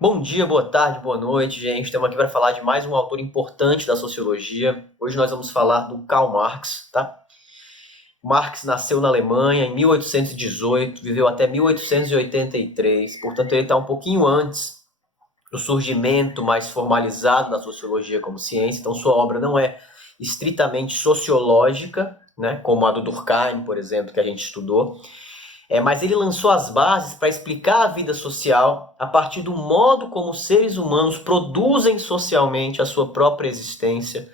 Bom dia, boa tarde, boa noite, gente. Estamos aqui para falar de mais um autor importante da sociologia. Hoje nós vamos falar do Karl Marx, tá? Marx nasceu na Alemanha em 1818, viveu até 1883, portanto ele está um pouquinho antes do surgimento mais formalizado da sociologia como ciência. Então sua obra não é estritamente sociológica, né, como a do Durkheim, por exemplo, que a gente estudou. Mas ele lançou as bases para explicar a vida social a partir do modo como os seres humanos produzem socialmente a sua própria existência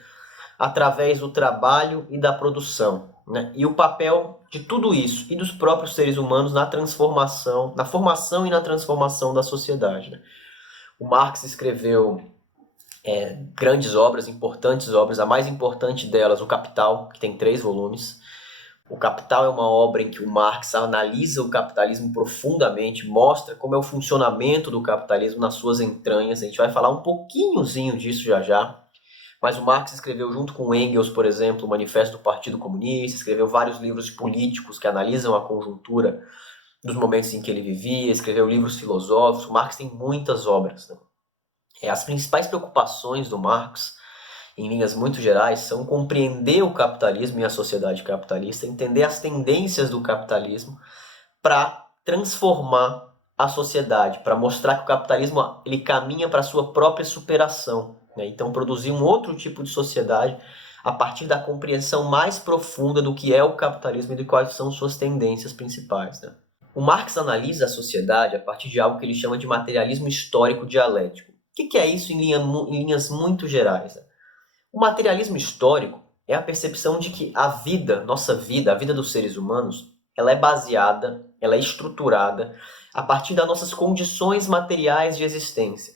através do trabalho e da produção, né? E o papel de tudo isso e dos próprios seres humanos na transformação, na formação e na transformação da sociedade, né? O Marx escreveu grandes obras, importantes obras, a mais importante delas, O Capital, que tem 3 volumes. O Capital é uma obra em que o Marx analisa o capitalismo profundamente, mostra como é o funcionamento do capitalismo nas suas entranhas. A gente vai falar um pouquinhozinho disso já já. Mas o Marx escreveu junto com Engels, por exemplo, o Manifesto do Partido Comunista, escreveu vários livros políticos que analisam a conjuntura dos momentos em que ele vivia, escreveu livros filosóficos. O Marx tem muitas obras, né? As principais preocupações do Marx, em linhas muito gerais, são compreender o capitalismo e a sociedade capitalista, entender as tendências do capitalismo para transformar a sociedade, para mostrar que o capitalismo ele caminha para a sua própria superação, né? Então produzir um outro tipo de sociedade a partir da compreensão mais profunda do que é o capitalismo e de quais são suas tendências principais, né? O Marx analisa a sociedade a partir de algo que ele chama de materialismo histórico dialético. O que é isso em linhas muito gerais, né? O materialismo histórico é a percepção de que a vida, nossa vida, a vida dos seres humanos, ela é baseada, ela é estruturada a partir das nossas condições materiais de existência.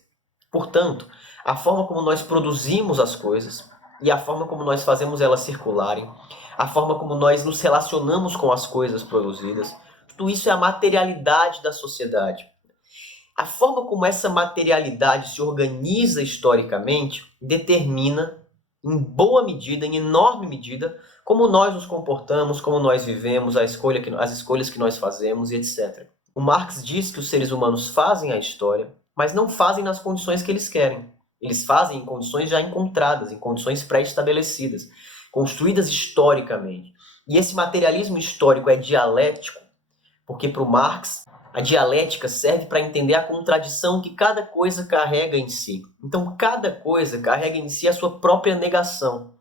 Portanto, a forma como nós produzimos as coisas e a forma como nós fazemos elas circularem, a forma como nós nos relacionamos com as coisas produzidas, tudo isso é a materialidade da sociedade. A forma como essa materialidade se organiza historicamente determina, em boa medida, em enorme medida, como nós nos comportamos, como nós vivemos, as escolhas que nós fazemos e etc. O Marx diz que os seres humanos fazem a história, mas não fazem nas condições que eles querem. Eles fazem em condições já encontradas, em condições pré-estabelecidas, construídas historicamente. E esse materialismo histórico é dialético, porque para o Marx a dialética serve para entender a contradição que cada coisa carrega em si. Então, cada coisa carrega em si a sua própria negação.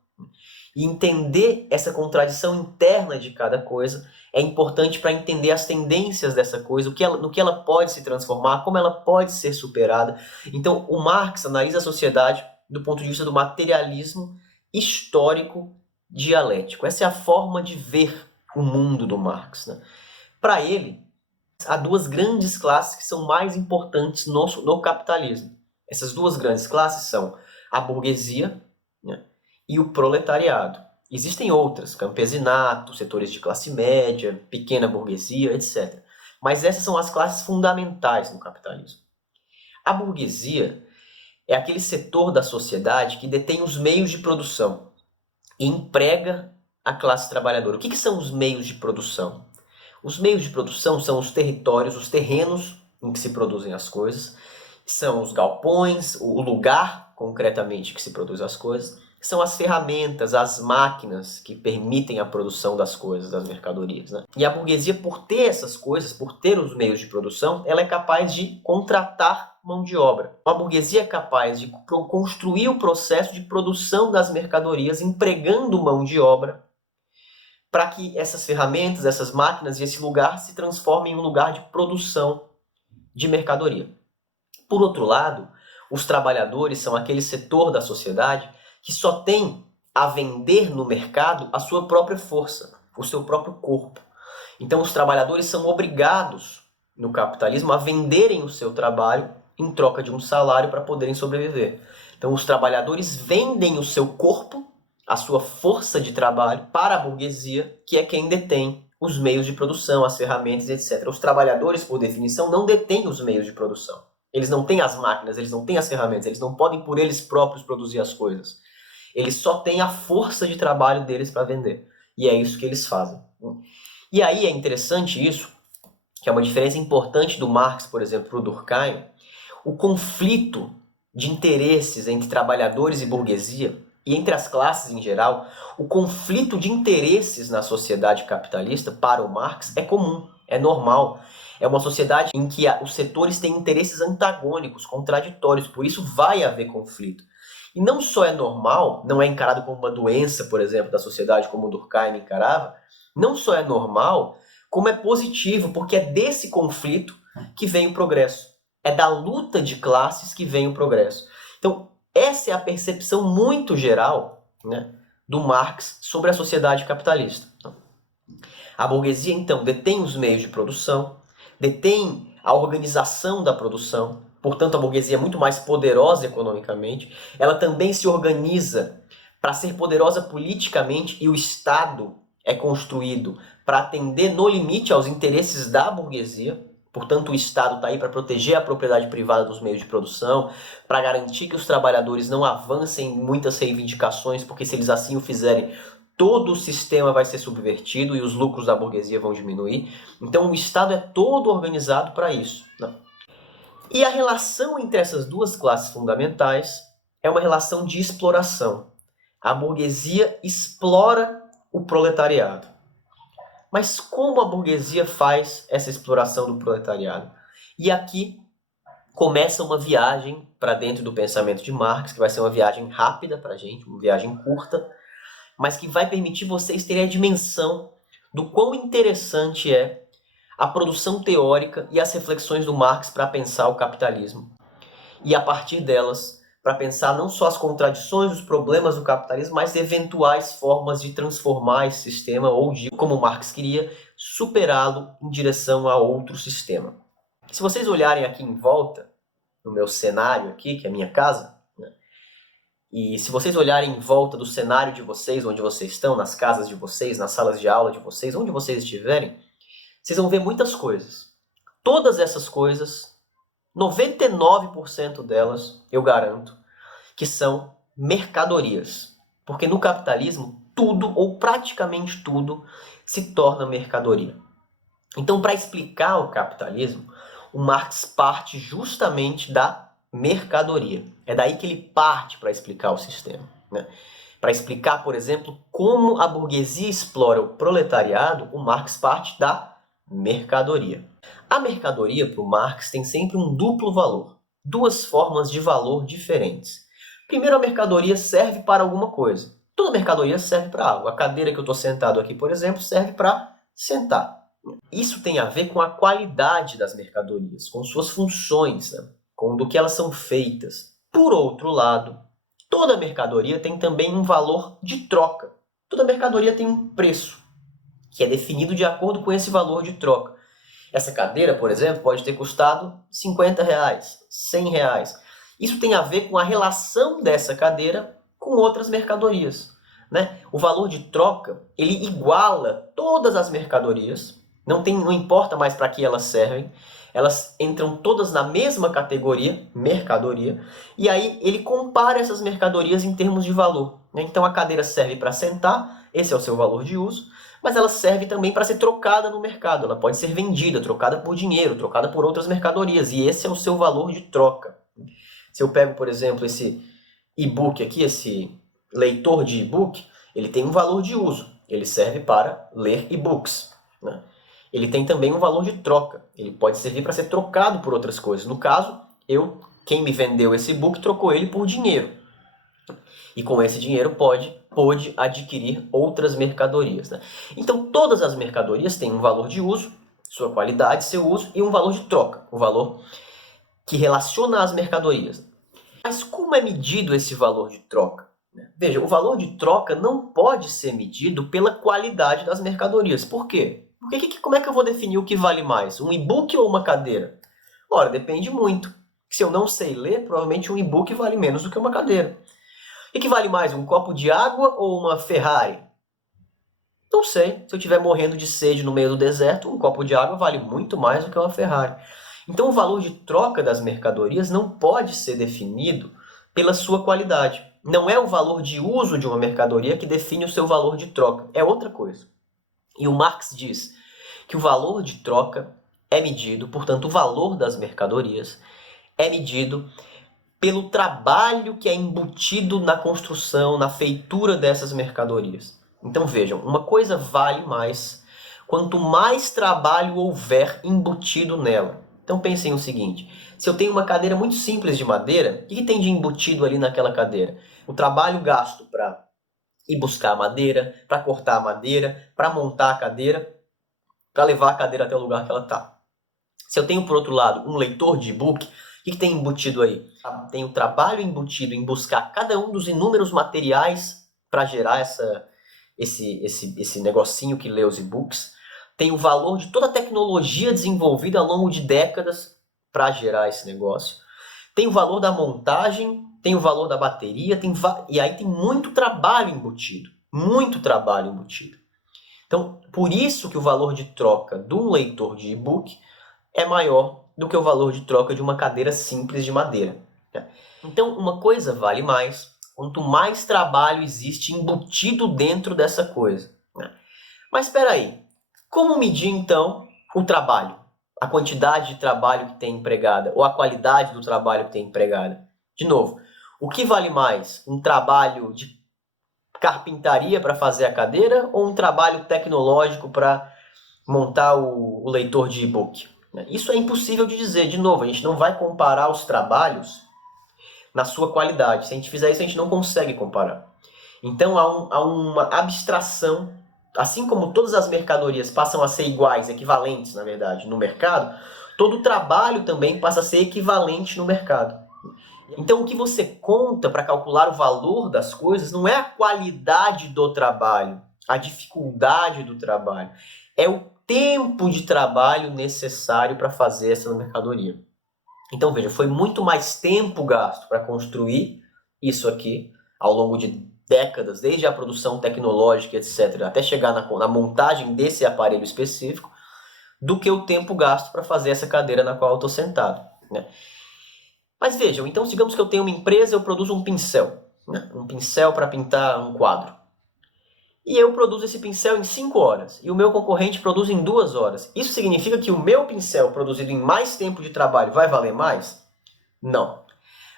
E entender essa contradição interna de cada coisa é importante para entender as tendências dessa coisa, no que ela pode se transformar, como ela pode ser superada. Então, o Marx analisa a sociedade do ponto de vista do materialismo histórico dialético. Essa é a forma de ver o mundo do Marx, né? Para ele, há 2 grandes classes que são mais importantes no capitalismo. Essas 2 grandes classes são a burguesia, né, e o proletariado. Existem outras, campesinato, setores de classe média, pequena burguesia, etc. Mas essas são as classes fundamentais no capitalismo. A burguesia é aquele setor da sociedade que detém os meios de produção e emprega a classe trabalhadora. O que são os meios de produção? Os meios de produção são os territórios, os terrenos em que se produzem as coisas, são os galpões, o lugar concretamente que se produz as coisas, são as ferramentas, as máquinas que permitem a produção das coisas, das mercadorias, né? E a burguesia, por ter essas coisas, por ter os meios de produção, ela é capaz de contratar mão de obra. Uma burguesia é capaz de construir o processo de produção das mercadorias empregando mão de obra para que essas ferramentas, essas máquinas e esse lugar se transformem em um lugar de produção de mercadoria. Por outro lado, os trabalhadores são aquele setor da sociedade que só tem a vender no mercado a sua própria força, o seu próprio corpo. Então os trabalhadores são obrigados no capitalismo a venderem o seu trabalho em troca de um salário para poderem sobreviver. Então os trabalhadores vendem o seu corpo, a sua força de trabalho, para a burguesia, que é quem detém os meios de produção, as ferramentas, etc. Os trabalhadores, por definição, não detêm os meios de produção. Eles não têm as máquinas, eles não têm as ferramentas, eles não podem por eles próprios produzir as coisas. Eles só têm a força de trabalho deles para vender. E é isso que eles fazem. E aí é interessante isso, que é uma diferença importante do Marx, por exemplo, para o Durkheim. o conflito de interesses entre trabalhadores e burguesia, e entre as classes em geral, o conflito de interesses na sociedade capitalista, para o Marx, é comum, é normal. É uma sociedade em que os setores têm interesses antagônicos, contraditórios, por isso vai haver conflito. E não só é normal, não é encarado como uma doença, por exemplo, da sociedade, como o Durkheim encarava, não só é normal, como é positivo, porque é desse conflito que vem o progresso. É da luta de classes que vem o progresso. Então, essa é a percepção muito geral, né, do Marx sobre a sociedade capitalista. A burguesia, então, detém os meios de produção, detém a organização da produção, portanto, a burguesia é muito mais poderosa economicamente, ela também se organiza para ser poderosa politicamente e o Estado é construído para atender no limite aos interesses da burguesia. Portanto, o Estado está aí para proteger a propriedade privada dos meios de produção, para garantir que os trabalhadores não avancem em muitas reivindicações, porque se eles assim o fizerem, todo o sistema vai ser subvertido e os lucros da burguesia vão diminuir. Então, o Estado é todo organizado para isso. E a relação entre essas duas classes fundamentais é uma relação de exploração. A burguesia explora o proletariado. Mas como a burguesia faz essa exploração do proletariado? E aqui começa uma viagem para dentro do pensamento de Marx, que vai ser uma viagem rápida para a gente, uma viagem curta, mas que vai permitir vocês terem a dimensão do quão interessante é a produção teórica e as reflexões do Marx para pensar o capitalismo. E a partir delas, para pensar não só as contradições, os problemas do capitalismo, mas eventuais formas de transformar esse sistema ou de, como Marx queria, superá-lo em direção a outro sistema. Se vocês olharem aqui em volta, no meu cenário aqui, que é a minha casa, né, e se vocês olharem em volta do cenário de vocês, onde vocês estão, nas casas de vocês, nas salas de aula de vocês, onde vocês estiverem, vocês vão ver muitas coisas. Todas essas coisas, 99% delas, eu garanto, que são mercadorias. Porque no capitalismo, tudo ou praticamente tudo se torna mercadoria. Então, para explicar o capitalismo, o Marx parte justamente da mercadoria. É daí que ele parte para explicar o sistema, né? Para explicar, por exemplo, como a burguesia explora o proletariado, o Marx parte da mercadoria. A mercadoria, para o Marx, tem sempre um duplo valor, duas formas de valor diferentes. Primeiro, a mercadoria serve para alguma coisa. Toda mercadoria serve para algo. A cadeira que eu estou sentado aqui, por exemplo, serve para sentar. Isso tem a ver com a qualidade das mercadorias, com suas funções, né? Com do que elas são feitas. Por outro lado, toda mercadoria tem também um valor de troca. Toda mercadoria tem um preço, que é definido de acordo com esse valor de troca. Essa cadeira, por exemplo, pode ter custado R$50, R$100. Isso tem a ver com a relação dessa cadeira com outras mercadorias, né? O valor de troca, ele iguala todas as mercadorias, não importa mais para que elas servem, elas entram todas na mesma categoria, mercadoria, e aí ele compara essas mercadorias em termos de valor, né? Então a cadeira serve para sentar, esse é o seu valor de uso, mas ela serve também para ser trocada no mercado, ela pode ser vendida, trocada por dinheiro, trocada por outras mercadorias, e esse é o seu valor de troca. Se eu pego, por exemplo, esse e-book aqui, esse leitor de e-book, ele tem um valor de uso, ele serve para ler e-books, né? Ele tem também um valor de troca, ele pode servir para ser trocado por outras coisas. No caso, quem me vendeu esse e-book trocou ele por dinheiro. E com esse dinheiro pôde adquirir outras mercadorias, né? Então todas as mercadorias têm um valor de uso, sua qualidade, seu uso, e um valor de troca, o valor que relaciona as mercadorias. Mas como é medido esse valor de troca? Veja, o valor de troca não pode ser medido pela qualidade das mercadorias. Por quê? Porque como é que eu vou definir o que vale mais? Um e-book ou uma cadeira? Ora, depende muito. Se eu não sei ler, provavelmente um e-book vale menos do que uma cadeira. O que vale mais, um copo de água ou uma Ferrari? Não sei. Se eu estiver morrendo de sede no meio do deserto, um copo de água vale muito mais do que uma Ferrari. Então o valor de troca das mercadorias não pode ser definido pela sua qualidade. Não é o valor de uso de uma mercadoria que define o seu valor de troca. É outra coisa. E o Marx diz que o valor de troca é medido, portanto, o valor das mercadorias é medido pelo trabalho que é embutido na construção, na feitura dessas mercadorias. Então vejam, uma coisa vale mais quanto mais trabalho houver embutido nela. Então pensem o seguinte, se eu tenho uma cadeira muito simples de madeira, o que tem de embutido ali naquela cadeira? O trabalho gasto para ir buscar a madeira, para cortar a madeira, para montar a cadeira, para levar a cadeira até o lugar que ela está. Se eu tenho, por outro lado, um leitor de e-book, o que tem embutido aí? Tem o trabalho embutido em buscar cada um dos inúmeros materiais para gerar esse negocinho que lê os e-books. Tem o valor de toda a tecnologia desenvolvida ao longo de décadas para gerar esse negócio. Tem o valor da montagem, tem o valor da bateria, e aí tem muito trabalho embutido. Muito trabalho embutido. Então, por isso que o valor de troca de um leitor de e-book é maior do que o valor de troca de uma cadeira simples de madeira. Então, uma coisa vale mais quanto mais trabalho existe embutido dentro dessa coisa. Mas espera aí, como medir então o trabalho? A quantidade de trabalho que tem empregada ou a qualidade do trabalho que tem empregada? De novo, o que vale mais? Um trabalho de carpintaria para fazer a cadeira ou um trabalho tecnológico para montar o leitor de e-book? Isso é impossível de dizer. De novo, a gente não vai comparar os trabalhos na sua qualidade. Se a gente fizer isso, a gente não consegue comparar. Então há uma abstração. Assim como todas as mercadorias passam a ser iguais, equivalentes, na verdade, no mercado, todo o trabalho também passa a ser equivalente no mercado. Então o que você conta para calcular o valor das coisas não é a qualidade do trabalho, a dificuldade do trabalho. É o tempo de trabalho necessário para fazer essa mercadoria. Então veja, foi muito mais tempo gasto para construir isso aqui ao longo de décadas, desde a produção tecnológica, etc., até chegar na montagem desse aparelho específico, do que o tempo gasto para fazer essa cadeira na qual eu estou sentado. Mas vejam, então digamos que eu tenho uma empresa, eu produzo um pincel, um pincel para pintar um quadro. E eu produzo esse pincel em 5 horas, e o meu concorrente produz em 2 horas. Isso significa que o meu pincel produzido em mais tempo de trabalho vai valer mais? Não.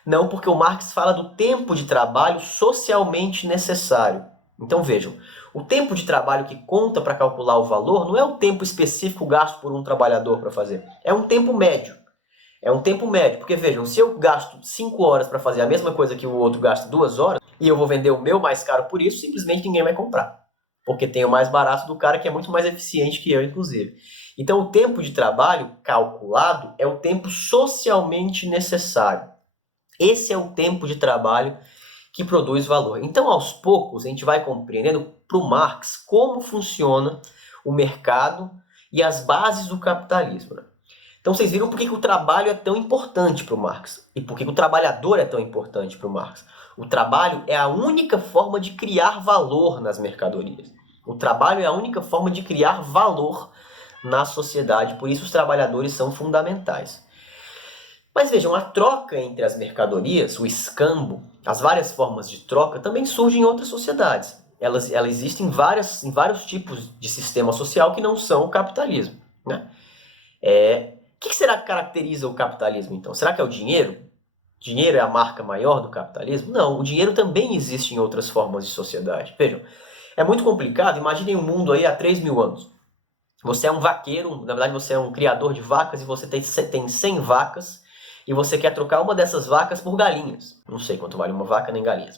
Não, porque o Marx fala do tempo de trabalho socialmente necessário. Então vejam, o tempo de trabalho que conta para calcular o valor não é o tempo específico gasto por um trabalhador para fazer, é um tempo médio. É um tempo médio, porque vejam, se eu gasto 5 horas para fazer a mesma coisa que o outro gasta 2 horas, e eu vou vender o meu mais caro por isso, simplesmente ninguém vai comprar. Porque tem o mais barato do cara que é muito mais eficiente que eu, inclusive. Então o tempo de trabalho calculado é o tempo socialmente necessário. Esse é o tempo de trabalho que produz valor. Então, aos poucos, a gente vai compreendendo para o Marx como funciona o mercado e as bases do capitalismo. Então, vocês viram por que o trabalho é tão importante para o Marx e por que o trabalhador é tão importante para o Marx. O trabalho é a única forma de criar valor nas mercadorias. O trabalho é a única forma de criar valor na sociedade, por isso os trabalhadores são fundamentais. Mas vejam, a troca entre as mercadorias, o escambo, as várias formas de troca também surgem em outras sociedades. Elas existem em vários tipos de sistema social que não são o capitalismo. O que será que caracteriza o capitalismo, então? Será que é o dinheiro? Dinheiro é a marca maior do capitalismo? Não, o dinheiro também existe em outras formas de sociedade. Vejam, é muito complicado. Imaginem um mundo aí há 3.000 anos. Você é um vaqueiro, na verdade você é um criador de vacas e você tem 100 vacas e você quer trocar uma dessas vacas por galinhas. Não sei quanto vale uma vaca nem galinhas.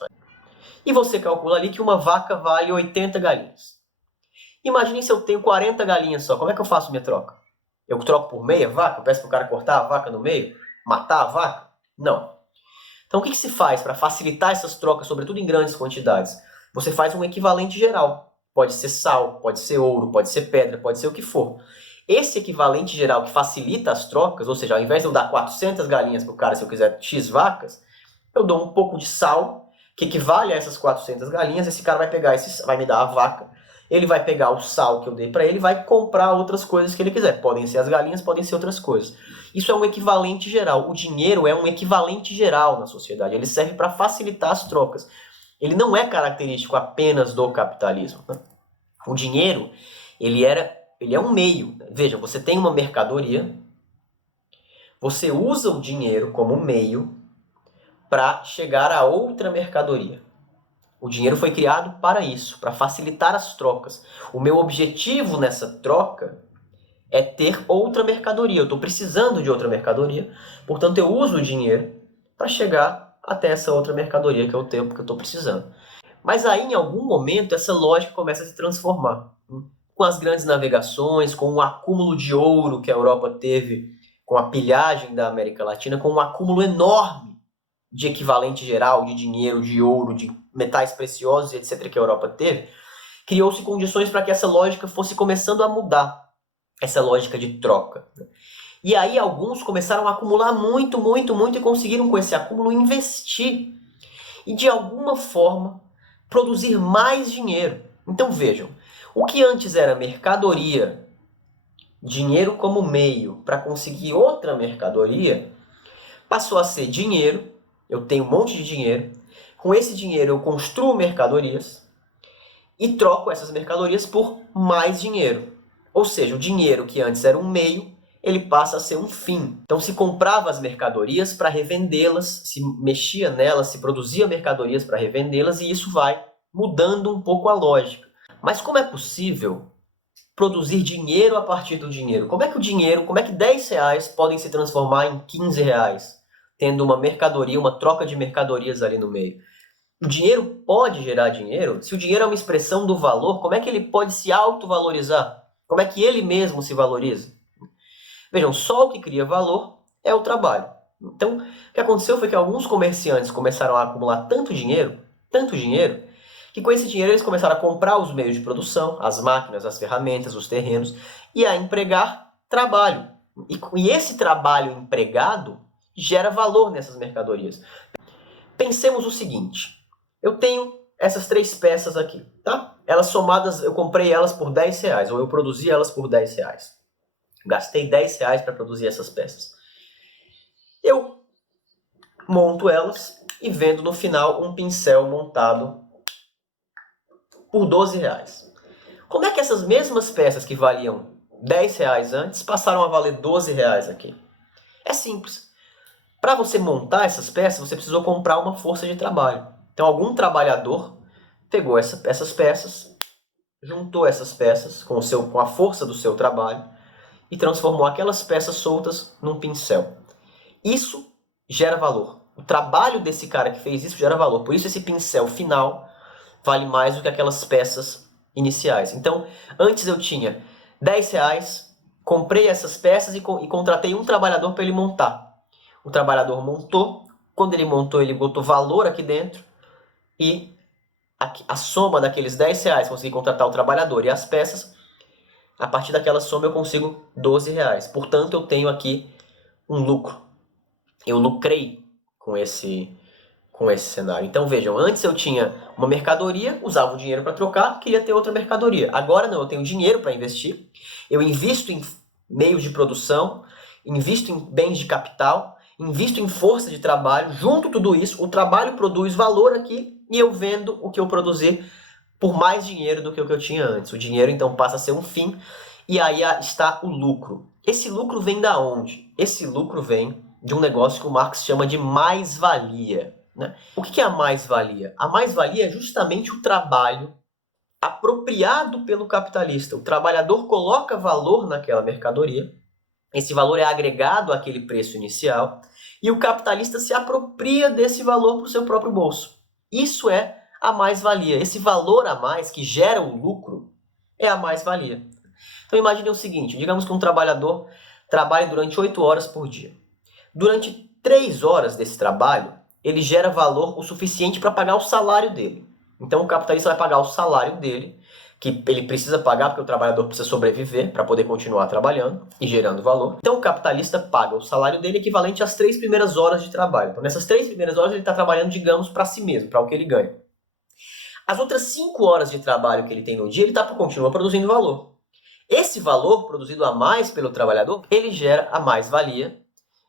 E você calcula ali que uma vaca vale 80 galinhas. Imaginem se eu tenho 40 galinhas só, como é que eu faço minha troca? Eu troco por meia vaca? Eu peço para o cara cortar a vaca no meio? Matar a vaca? Não. Então o que se faz para facilitar essas trocas, sobretudo em grandes quantidades? Você faz um equivalente geral. Pode ser sal, pode ser ouro, pode ser pedra, pode ser o que for. Esse equivalente geral que facilita as trocas, ou seja, ao invés de eu dar 400 galinhas para o cara se eu quiser X vacas, eu dou um pouco de sal, que equivale a essas 400 galinhas, esse cara vai pegar vai me dar a vaca, ele vai pegar o sal que eu dei para ele e vai comprar outras coisas que ele quiser. Podem ser as galinhas, podem ser outras coisas. Isso é um equivalente geral. O dinheiro é um equivalente geral na sociedade. Ele serve para facilitar as trocas. Ele não é característico apenas do capitalismo. O dinheiro, ele é um meio. Veja, você tem uma mercadoria, Você usa o dinheiro como meio para chegar a outra mercadoria. O dinheiro foi criado para isso, para facilitar as trocas. O meu objetivo nessa troca é ter outra mercadoria. Eu estou precisando de outra mercadoria, portanto eu uso o dinheiro para chegar até essa outra mercadoria que é o tempo que eu estou precisando. Mas aí, em algum momento, essa lógica começa a se transformar. Com as grandes navegações, com o acúmulo de ouro que a Europa teve, com a pilhagem da América Latina, com um acúmulo enorme de equivalente geral, de dinheiro, de ouro, de metais preciosos, etc., que a Europa teve, criou-se condições para que essa lógica fosse começando a mudar, essa lógica de troca. E aí alguns começaram a acumular muito, muito, muito e conseguiram com esse acúmulo investir e de alguma forma produzir mais dinheiro. Então vejam, o que antes era mercadoria, dinheiro como meio para conseguir outra mercadoria, passou a ser dinheiro. Eu tenho um monte de dinheiro, com esse dinheiro eu construo mercadorias e troco essas mercadorias por mais dinheiro. Ou seja, o dinheiro que antes era um meio, ele passa a ser um fim. Então se comprava as mercadorias para revendê-las, se mexia nelas, se produzia mercadorias para revendê-las, e isso vai mudando um pouco a lógica. Mas como é possível produzir dinheiro a partir do dinheiro? Como é que o dinheiro, como é que 10 reais podem se transformar em 15 reais? Tendo uma mercadoria, uma troca de mercadorias ali no meio. O dinheiro pode gerar dinheiro? Se o dinheiro é uma expressão do valor, como é que ele pode se autovalorizar? Como é que ele mesmo se valoriza? Vejam, só o que cria valor é o trabalho. Então, o que aconteceu foi que alguns comerciantes começaram a acumular tanto dinheiro, que com esse dinheiro eles começaram a comprar os meios de produção, as máquinas, as ferramentas, os terrenos, e a empregar trabalho. E esse trabalho empregado gera valor nessas mercadorias. Pensemos o seguinte, eu tenho essas 3 peças aqui, tá? Elas somadas, eu comprei elas por 10 reais, ou eu produzi elas por 10 reais. Gastei 10 reais para produzir essas peças. Eu monto elas e vendo no final um pincel montado por 12 reais. Como é que essas mesmas peças que valiam 10 reais antes passaram a valer 12 reais aqui? É simples. Para você montar essas peças, você precisou comprar uma força de trabalho. Então, algum trabalhador pegou essas peças, juntou essas peças com a força do seu trabalho e transformou aquelas peças soltas num pincel. Isso gera valor. O trabalho desse cara que fez isso gera valor. Por isso esse pincel final vale mais do que aquelas peças iniciais. Então, antes eu tinha 10 reais, comprei essas peças e contratei um trabalhador para ele montar. O trabalhador montou, quando ele montou ele botou valor aqui dentro e a soma daqueles 10 reais, consegui contratar o trabalhador e as peças, a partir daquela soma eu consigo 12 reais. Portanto, eu tenho aqui um lucro. Eu lucrei com esse cenário. Então vejam, antes eu tinha uma mercadoria, usava o dinheiro para trocar, queria ter outra mercadoria. Agora não, eu tenho dinheiro para investir, eu invisto em meios de produção, invisto em bens de capital, invisto em força de trabalho, junto tudo isso, o trabalho produz valor aqui e eu vendo o que eu produzir por mais dinheiro do que o que eu tinha antes. O dinheiro então passa a ser um fim e aí está o lucro. Esse lucro vem da onde? Esse lucro vem de um negócio que o Marx chama de mais-valia. Né? O que é a mais-valia? A mais-valia é justamente o trabalho apropriado pelo capitalista. O trabalhador coloca valor naquela mercadoria, esse valor é agregado àquele preço inicial, e o capitalista se apropria desse valor para o seu próprio bolso. Isso é a mais-valia. Esse valor a mais que gera o lucro é a mais-valia. Então imagine o seguinte, digamos que um trabalhador trabalhe durante 8 horas por dia. Durante 3 horas desse trabalho, ele gera valor o suficiente para pagar o salário dele. Então o capitalista vai pagar o salário dele, que ele precisa pagar porque o trabalhador precisa sobreviver para poder continuar trabalhando e gerando valor. Então o capitalista paga o salário dele equivalente às 3 primeiras horas de trabalho. Então nessas 3 primeiras horas ele está trabalhando, digamos, para si mesmo, para o que ele ganha. As outras 5 horas de trabalho que ele tem no dia, ele continua produzindo valor. Esse valor produzido a mais pelo trabalhador, ele gera a mais-valia,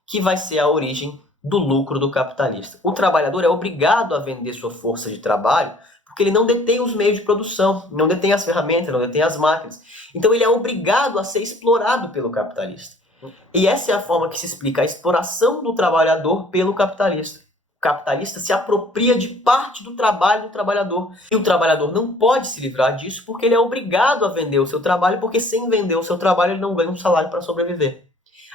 que vai ser a origem do lucro do capitalista. O trabalhador é obrigado a vender sua força de trabalho porque ele não detém os meios de produção, não detém as ferramentas, não detém as máquinas. Então ele é obrigado a ser explorado pelo capitalista. E essa é a forma que se explica a exploração do trabalhador pelo capitalista. O capitalista se apropria de parte do trabalho do trabalhador. E o trabalhador não pode se livrar disso porque ele é obrigado a vender o seu trabalho, porque sem vender o seu trabalho ele não ganha um salário para sobreviver.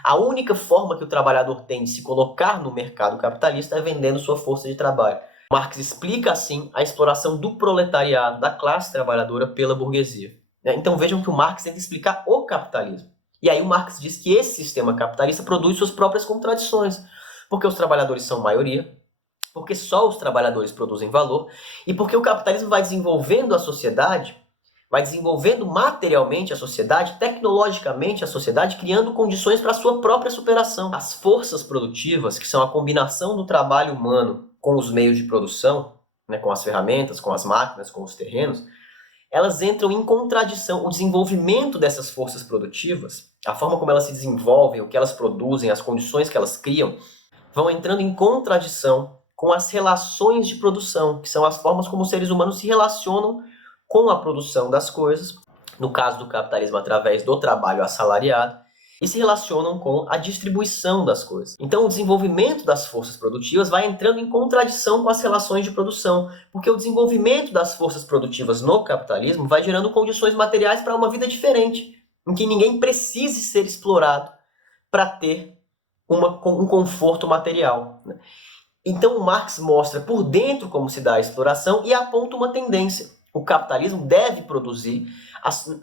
A única forma que o trabalhador tem de se colocar no mercado capitalista é vendendo sua força de trabalho. Marx explica assim a exploração do proletariado, da classe trabalhadora pela burguesia. Então vejam que o Marx tenta explicar o capitalismo. E aí o Marx diz que esse sistema capitalista produz suas próprias contradições, porque os trabalhadores são maioria, porque só os trabalhadores produzem valor, e porque o capitalismo vai desenvolvendo a sociedade, vai desenvolvendo materialmente a sociedade, tecnologicamente a sociedade, criando condições para a sua própria superação. As forças produtivas, que são a combinação do trabalho humano com os meios de produção, né, com as ferramentas, com as máquinas, com os terrenos, elas entram em contradição. O desenvolvimento dessas forças produtivas, a forma como elas se desenvolvem, o que elas produzem, as condições que elas criam, vão entrando em contradição com as relações de produção, que são as formas como os seres humanos se relacionam com a produção das coisas, no caso do capitalismo através do trabalho assalariado, e se relacionam com a distribuição das coisas. Então o desenvolvimento das forças produtivas vai entrando em contradição com as relações de produção, porque o desenvolvimento das forças produtivas no capitalismo vai gerando condições materiais para uma vida diferente, em que ninguém precise ser explorado para ter um conforto material. Então o Marx mostra por dentro como se dá a exploração e aponta uma tendência. O capitalismo deve produzir,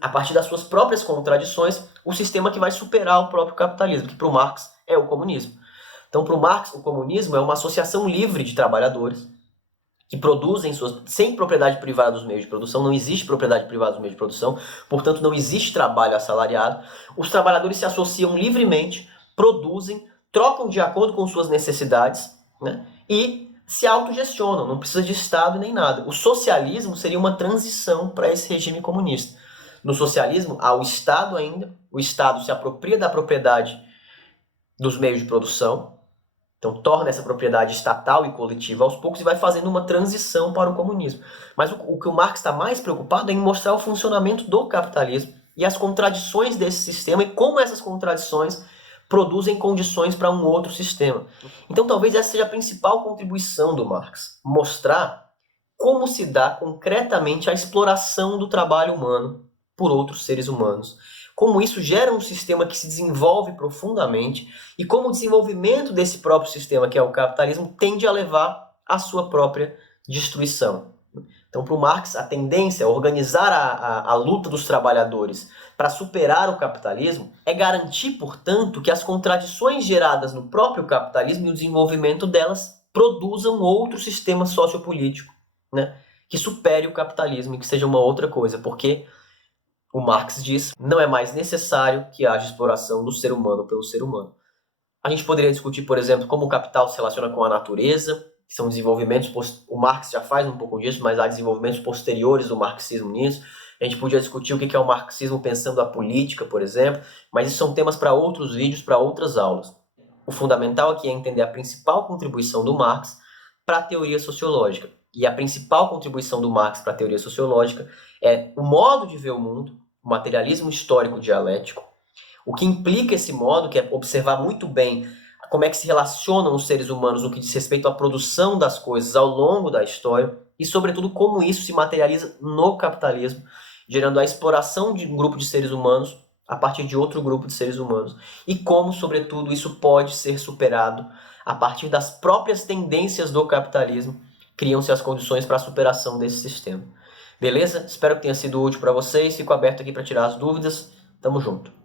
a partir das suas próprias contradições, o sistema que vai superar o próprio capitalismo, que para o Marx é o comunismo. Então, para o Marx, o comunismo é uma associação livre de trabalhadores que produzem sem propriedade privada dos meios de produção. Não existe propriedade privada dos meios de produção, portanto, não existe trabalho assalariado. Os trabalhadores se associam livremente, produzem, trocam de acordo com suas necessidades, né? E se autogestionam, não precisa de Estado nem nada. O socialismo seria uma transição para esse regime comunista. No socialismo, há o Estado ainda, o Estado se apropria da propriedade dos meios de produção, então torna essa propriedade estatal e coletiva aos poucos e vai fazendo uma transição para o comunismo. Mas o que o Marx está mais preocupado é em mostrar o funcionamento do capitalismo e as contradições desse sistema e como essas contradições produzem condições para um outro sistema. Então talvez essa seja a principal contribuição do Marx, mostrar como se dá concretamente a exploração do trabalho humano por outros seres humanos, como isso gera um sistema que se desenvolve profundamente e como o desenvolvimento desse próprio sistema, que é o capitalismo, tende a levar à sua própria destruição. Então, para o Marx, a tendência é organizar a luta dos trabalhadores para superar o capitalismo é garantir, portanto, que as contradições geradas no próprio capitalismo e o desenvolvimento delas produzam outro sistema sociopolítico, né, que supere o capitalismo e que seja uma outra coisa, porque o Marx diz não é mais necessário que haja exploração do ser humano pelo ser humano. A gente poderia discutir, por exemplo, como o capital se relaciona com a natureza, que são desenvolvimentos, o Marx já faz um pouco disso, mas há desenvolvimentos posteriores do marxismo nisso. A gente podia discutir o que é o marxismo pensando a política, por exemplo, mas isso são temas para outros vídeos, para outras aulas. O fundamental aqui é entender a principal contribuição do Marx para a teoria sociológica. E a principal contribuição do Marx para a teoria sociológica é o modo de ver o mundo, o materialismo histórico dialético, o que implica esse modo, que é observar muito bem como é que se relacionam os seres humanos no que diz respeito à produção das coisas ao longo da história e, sobretudo, como isso se materializa no capitalismo, gerando a exploração de um grupo de seres humanos a partir de outro grupo de seres humanos e como, sobretudo, isso pode ser superado a partir das próprias tendências do capitalismo, criam-se as condições para a superação desse sistema. Beleza? Espero que tenha sido útil para vocês. Fico aberto aqui para tirar as dúvidas. Tamo junto.